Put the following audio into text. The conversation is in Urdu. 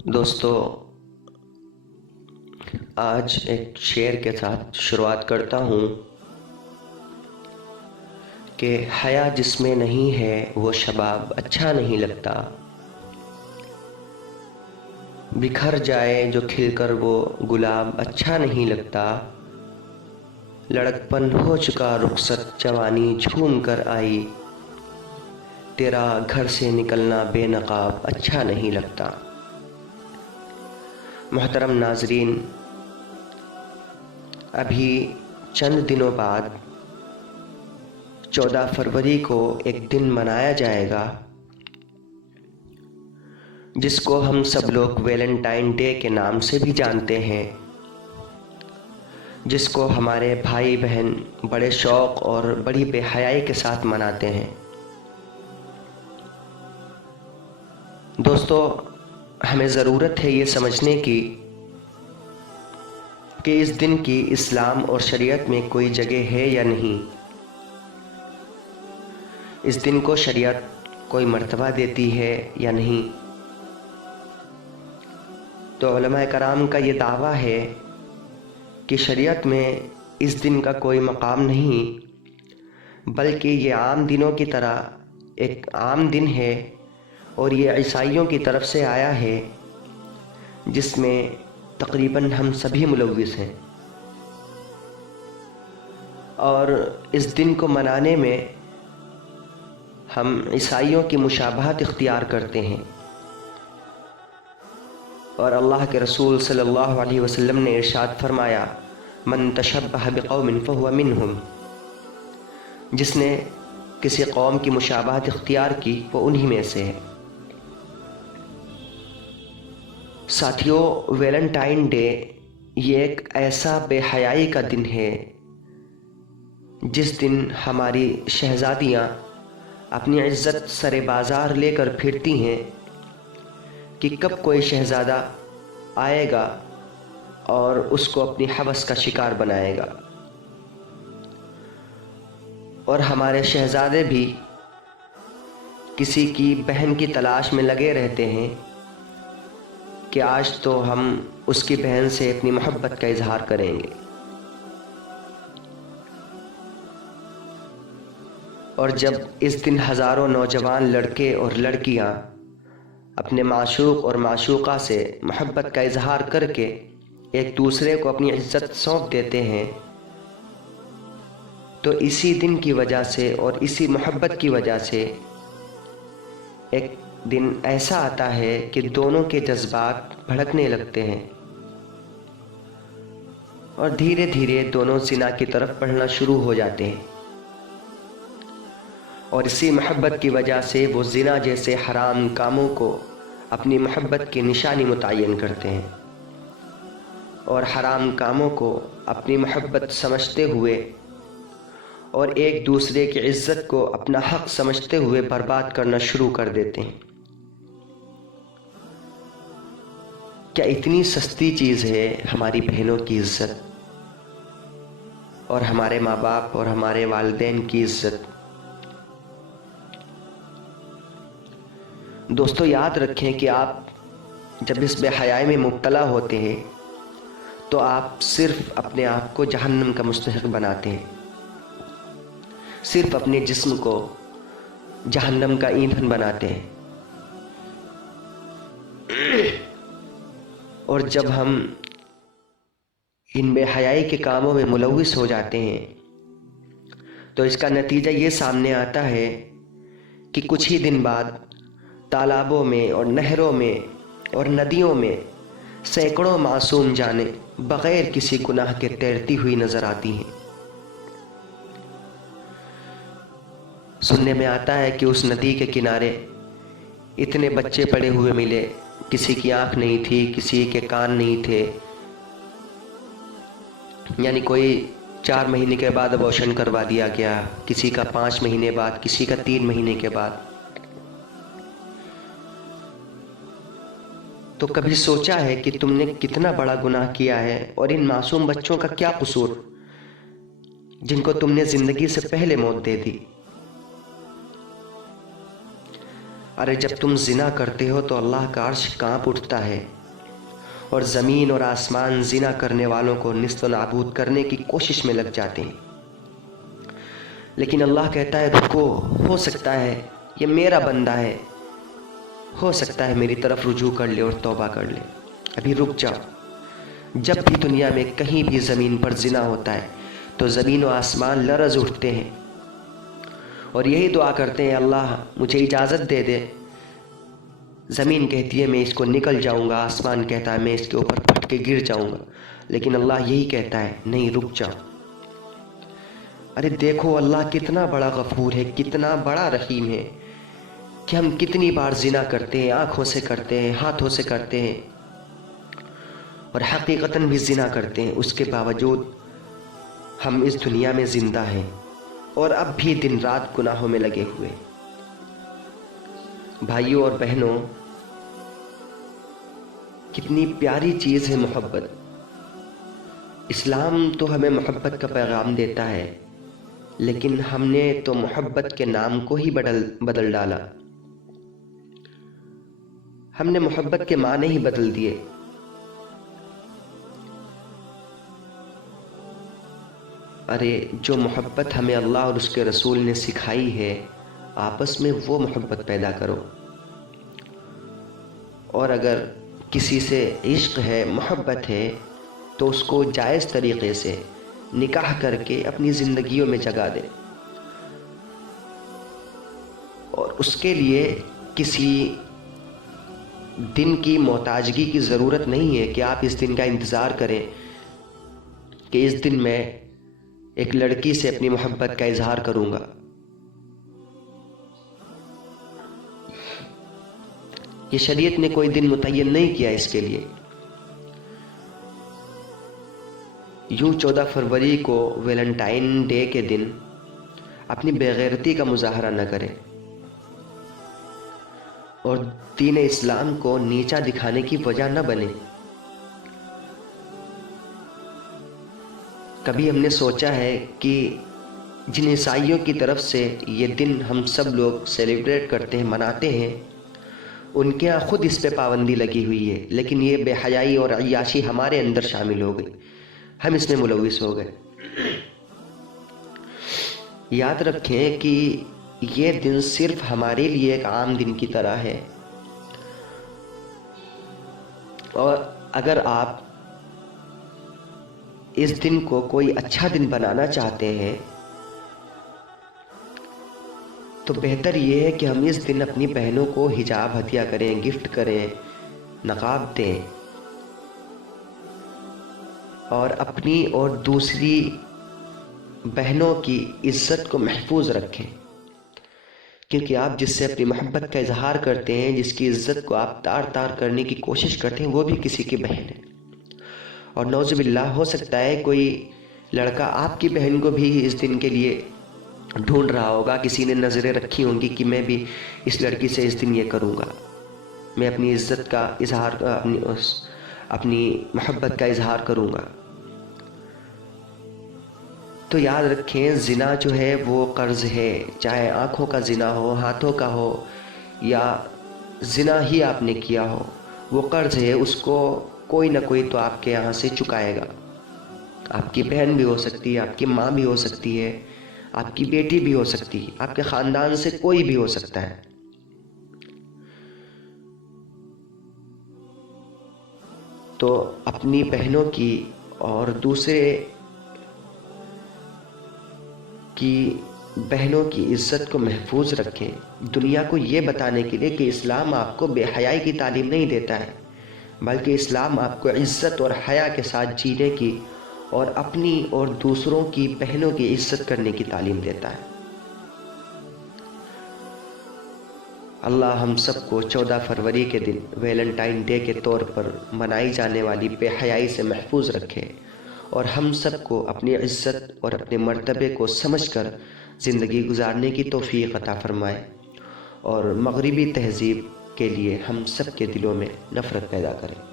دوستو، آج ایک شعر کے ساتھ شروعات کرتا ہوں کہ حیا جس میں نہیں ہے وہ شباب اچھا نہیں لگتا، بکھر جائے جو کھل کر وہ گلاب اچھا نہیں لگتا، لڑکپن ہو چکا رخصت جوانی جھوم کر آئی، تیرا گھر سے نکلنا بے نقاب اچھا نہیں لگتا۔ محترم ناظرین، ابھی چند دنوں بعد 14 فروری کو ایک دن منایا جائے گا جس کو ہم سب لوگ ویلنٹائن ڈے کے نام سے بھی جانتے ہیں، جس کو ہمارے بھائی بہن بڑے شوق اور بڑی بے حیائی کے ساتھ مناتے ہیں۔ دوستو، ہمیں ضرورت ہے یہ سمجھنے کی کہ اس دن کی اسلام اور شریعت میں کوئی جگہ ہے یا نہیں۔ اس دن کو شریعت کوئی مرتبہ دیتی ہے یا نہیں۔ تو علماء کرام کا یہ دعویٰ ہے کہ شریعت میں اس دن کا کوئی مقام نہیں، بلکہ یہ عام دنوں کی طرح ایک عام دن ہے، اور یہ عیسائیوں کی طرف سے آیا ہے جس میں تقریباً ہم سبھی ملوث ہیں، اور اس دن کو منانے میں ہم عیسائیوں کی مشابہت اختیار کرتے ہیں، اور اللہ کے رسول صلی اللہ علیہ وسلم نے ارشاد فرمایا، من تشبہ بقوم فہو منہم، جس نے کسی قوم کی مشابہت اختیار کی وہ انہی میں سے ہے۔ ساتھیوں، ویلنٹائن ڈے یہ ایک ایسا بے حیائی کا دن ہے جس دن ہماری شہزادیاں اپنی عزت سر بازار لے کر پھرتی ہیں کہ کب کوئی شہزادہ آئے گا اور اس کو اپنی ہوس کا شکار بنائے گا، اور ہمارے شہزادے بھی کسی کی بہن کی تلاش میں لگے رہتے ہیں کہ آج تو ہم اس کی بہن سے اپنی محبت کا اظہار کریں گے۔ اور جب اس دن ہزاروں نوجوان لڑکے اور لڑکیاں اپنے معشوق اور معشوقہ سے محبت کا اظہار کر کے ایک دوسرے کو اپنی عزت سونپ دیتے ہیں، تو اسی دن کی وجہ سے اور اسی محبت کی وجہ سے ایک دن ایسا آتا ہے کہ دونوں کے جذبات بھڑکنے لگتے ہیں، اور دھیرے دھیرے دونوں زنا کی طرف بڑھنا شروع ہو جاتے ہیں، اور اسی محبت کی وجہ سے وہ زنا جیسے حرام کاموں کو اپنی محبت کی نشانی متعین کرتے ہیں، اور حرام کاموں کو اپنی محبت سمجھتے ہوئے اور ایک دوسرے کی عزت کو اپنا حق سمجھتے ہوئے برباد کرنا شروع کر دیتے ہیں۔ کیا اتنی سستی چیز ہے ہماری بہنوں کی عزت اور ہمارے ماں باپ اور ہمارے والدین کی عزت؟ دوستو، یاد رکھیں کہ آپ جب اس بے حیائی میں مبتلا ہوتے ہیں تو آپ صرف اپنے آپ کو جہنم کا مستحق بناتے ہیں، صرف اپنے جسم کو جہنم کا ایندھن بناتے ہیں۔ اور جب ہم ان بے حیائی کے کاموں میں ملوث ہو جاتے ہیں تو اس کا نتیجہ یہ سامنے آتا ہے کہ کچھ ہی دن بعد تالابوں میں اور نہروں میں اور ندیوں میں سینکڑوں معصوم جانیں بغیر کسی گناہ کے تیرتی ہوئی نظر آتی ہیں۔ سننے میں آتا ہے کہ اس ندی کے کنارے اتنے بچے پڑے ہوئے ملے، کسی کی آنکھ نہیں تھی، کسی کے کان نہیں تھے، یعنی کوئی 4 مہینے کے بعد ابورشن کروا دیا گیا، کسی کا 5 مہینے بعد، کسی کا 3 مہینے کے بعد۔ تو کبھی سوچا ہے کہ تم نے کتنا بڑا گناہ کیا ہے، اور ان معصوم بچوں کا کیا قصور جن کو تم نے زندگی سے پہلے موت دے دی؟ ارے جب تم زنا کرتے ہو تو اللہ کا عرش کانپ اٹھتا ہے اور زمین اور آسمان زنا کرنے والوں کو نیست و نابود کرنے کی کوشش میں لگ جاتے ہیں، لیکن اللہ کہتا ہے رکو، ہو سکتا ہے یہ میرا بندہ ہے، ہو سکتا ہے میری طرف رجوع کر لے اور توبہ کر لے، ابھی رک جاؤ۔ جب بھی دنیا میں کہیں بھی زمین پر زنا ہوتا ہے تو زمین و آسمان لرز اٹھتے ہیں اور یہی دعا کرتے ہیں اللہ مجھے اجازت دے دے۔ زمین کہتی ہے میں اس کو نکل جاؤں گا، آسمان کہتا ہے میں اس کے اوپر پھٹ کے گر جاؤں گا، لیکن اللہ یہی کہتا ہے نہیں، رک جاؤ۔ ارے دیکھو اللہ کتنا بڑا غفور ہے، کتنا بڑا رحیم ہے کہ ہم کتنی بار زنا کرتے ہیں، آنکھوں سے کرتے ہیں، ہاتھوں سے کرتے ہیں اور حقیقتاً بھی زنا کرتے ہیں، اس کے باوجود ہم اس دنیا میں زندہ ہیں اور اب بھی دن رات گناہوں میں لگے ہوئے۔ بھائیوں اور بہنوں، کتنی پیاری چیز ہے محبت۔ اسلام تو ہمیں محبت کا پیغام دیتا ہے، لیکن ہم نے تو محبت کے نام کو ہی بدل ڈالا، ہم نے محبت کے معنی ہی بدل دیے۔ ارے جو محبت ہمیں اللہ اور اس کے رسول نے سکھائی ہے، آپس میں وہ محبت پیدا کرو، اور اگر کسی سے عشق ہے، محبت ہے، تو اس کو جائز طریقے سے نکاح کر کے اپنی زندگیوں میں جگا دے، اور اس کے لیے کسی دن کی محتاجگی کی ضرورت نہیں ہے کہ آپ اس دن کا انتظار کریں کہ اس دن میں ایک لڑکی سے اپنی محبت کا اظہار کروں گا۔ یہ شریعت نے کوئی دن متعین نہیں کیا اس کے لیے۔ یوں 14 فروری کو ویلنٹائن ڈے کے دن اپنی بےغیرتی کا مظاہرہ نہ کریں اور دین اسلام کو نیچا دکھانے کی وجہ نہ بنے۔ کبھی ہم نے سوچا ہے کہ جن عیسائیوں کی طرف سے یہ دن ہم سب لوگ سیلیبریٹ کرتے ہیں، مناتے ہیں، ان کے یہاں خود اس پہ پابندی لگی ہوئی ہے، لیکن یہ بے حیائی اور عیاشی ہمارے اندر شامل ہو گئی، ہم اس میں ملوث ہو گئے۔ یاد رکھیں کہ یہ دن صرف ہمارے لیے ایک عام دن کی طرح ہے، اور اگر آپ اس دن کو کوئی اچھا دن بنانا چاہتے ہیں تو بہتر یہ ہے کہ ہم اس دن اپنی بہنوں کو حجاب ہدیہ کریں، گفٹ کریں، نقاب دیں، اور اپنی اور دوسری بہنوں کی عزت کو محفوظ رکھیں، کیونکہ آپ جس سے اپنی محبت کا اظہار کرتے ہیں، جس کی عزت کو آپ تار تار کرنے کی کوشش کرتے ہیں، وہ بھی کسی کی بہن ہے، اور نعوذ باللہ ہو سکتا ہے کوئی لڑکا آپ کی بہن کو بھی اس دن کے لیے ڈھونڈ رہا ہوگا، کسی نے نظریں رکھی ہوں گی کہ میں بھی اس لڑکی سے اس دن یہ کروں گا، میں اپنی عزت کا اظہار، اپنی محبت کا اظہار کروں گا۔ تو یاد رکھیں زنا جو ہے وہ قرض ہے، چاہے آنکھوں کا زنا ہو، ہاتھوں کا ہو، یا زنا ہی آپ نے کیا ہو، وہ قرض ہے، اس کو کوئی نہ کوئی تو آپ کے یہاں سے چکائے گا۔ آپ کی بہن بھی ہو سکتی ہے، آپ کی ماں بھی ہو سکتی ہے، آپ کی بیٹی بھی ہو سکتی ہے، آپ کے خاندان سے کوئی بھی ہو سکتا ہے۔ تو اپنی بہنوں کی اور دوسرے کی بہنوں کی عزت کو محفوظ رکھیں، دنیا کو یہ بتانے کے لیے کہ اسلام آپ کو بے حیائی کی تعلیم نہیں دیتا ہے، بلکہ اسلام آپ کو عزت اور حیا کے ساتھ جینے کی اور اپنی اور دوسروں کی بہنوں کی عزت کرنے کی تعلیم دیتا ہے۔ اللہ ہم سب کو 14 فروری کے دن ویلنٹائن ڈے کے طور پر منائی جانے والی بے حیائی سے محفوظ رکھے، اور ہم سب کو اپنی عزت اور اپنے مرتبے کو سمجھ کر زندگی گزارنے کی توفیق عطا فرمائے، اور مغربی تہذیب کے لیے ہم سب کے دلوں میں نفرت پیدا کرے۔